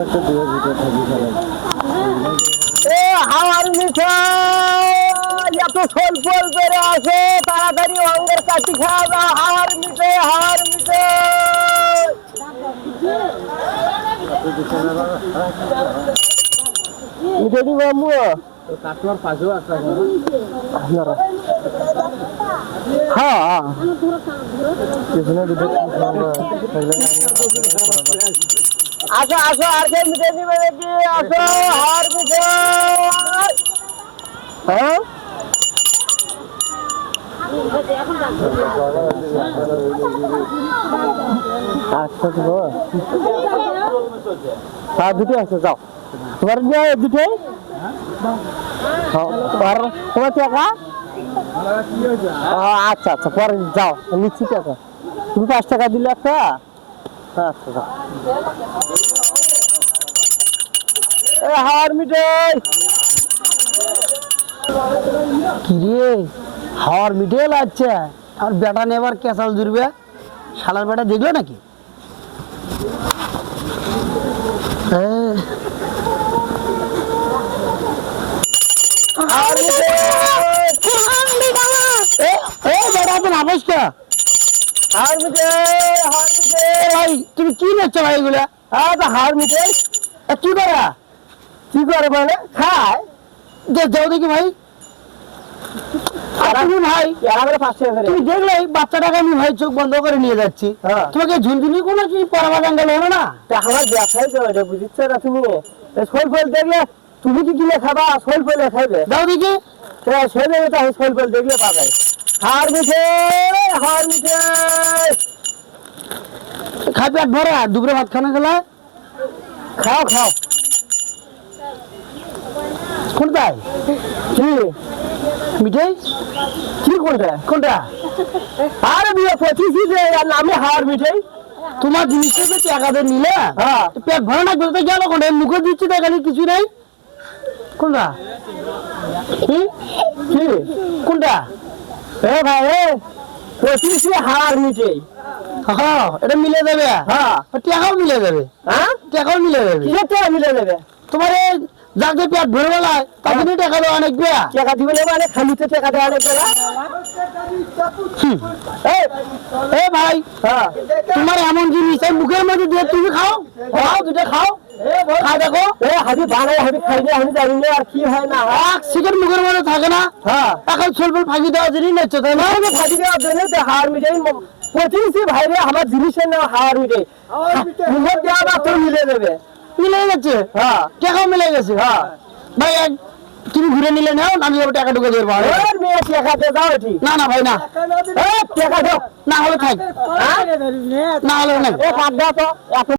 এ হাওয়ার মিঠাই এত ফল ফল করে আসো তাড়াতাড়ি অঙ্গের কাটি খাওয়া দাও হাওয়ার মিঠাই হাওয়ার মিঠাই। মিঠাই দিব আম্মু হ্যাঁ হ্যাঁ আসো আসো আর কে মিঠাই নিবে নাকি আসো হার মিঠাই হ্যাঁ? আচ্ছা হ্যাঁ দুটো আছে যাও। তোমার নিয়ে দুটো? আর তোমার টাকা ও, আচ্ছা আচ্ছা পরে যাও নিচ্ছি টাকা তুমি পাঁচ টাকা দিলে একটা? হাওয়ার মিঠাই কিরে আর বেটা নেবার কেসাল জুড়বে শালার বেটা দেখল নাকি? হ্যাঁ। ভাই তুমি কি নিচ্ছ ভাই এগুলা? হ্যাঁ তো কি করা? কি করে মানে? খায়। যাও দেখি ভাই। ভাই তুমি দেখলে বাচ্চাটাকে আমি ভাই চোখ বন্ধ করে নিয়ে যাচ্ছি। হ্যাঁ। তোমাকে ঝুলঝুলি কোনো কি পরামা জাঙ্গাল হবে না? আমার ব্যবসায় বুঝিচ্ছ না তুমি। শোল ফল দেখলে তুমি কি কিনে খাবা? শোল ফলে খাইবে। যাও দেখি। শোল ফল দেখলে পাবে। হার মিঠে হার মিঠে। খাই পেট ভরে দুপুরে ভাত খানা গেলা খাও খাও। কোনটায় কি? কি কোনটা? কোনটা? আরে বিয়ে পঁচিশই যে আর নামে হার মিঠাই তোমার জিনিসটা যে টাকাতে নিলে। হ্যাঁ। পেট ভরে না করতে গেল কোনটা? মুখে দিচ্ছি দেখালি কিছু নাই। কোনটা? কি? কোনটা? এ ভাই এ পঁচিশে হার মিঠাই হ্যাঁ এটা মিলে দেবে হ্যাঁ। টাকাও মিলে দেবে হ্যাঁ? টাকাও মিলে দেবে কিসের টাকা মিলে নেবে তোমার যাকে পেট ভরে বেলায় তাকে টাকা দেওয়া অনেক বেয়া। টাকা দিবে না মানে খালিতে টাকা দেওয়া হুম। এই, এ ভাই হ্যাঁ। তোমার এমন জিনিস এই মুখের মধ্যে দিয়ে তুমি খাও খাও দুটো খাও। খা দেখো। এ হাবি বানাই হাবি খাই না আমি জানি আর কি হয় না। হয়। এক সেকেন্ড মুখের থাকে না? হ্যাঁ। এখন সলফল ফাঁকি দেওয়া জিনিস নিচ্ছ তাই না? আমি ফাটি দেওয়ার জন্য হার মিটাই পঁচিশে ভাইরে আমার জিনিসের নাম হার মিটাই মুখের দেওয়া মাত্র মিলে দেবে মিলে গেছে? হ্যাঁ। টাকাও মিলে গেছে? হ্যাঁ। ভাই তুমি ঘুরে নিলে নাও আমি যাব টাকা ঢুকে দেবো না না ভাই না। টাকা দাও। না হলে থাক। হ্যাঁ? না হলে নাই।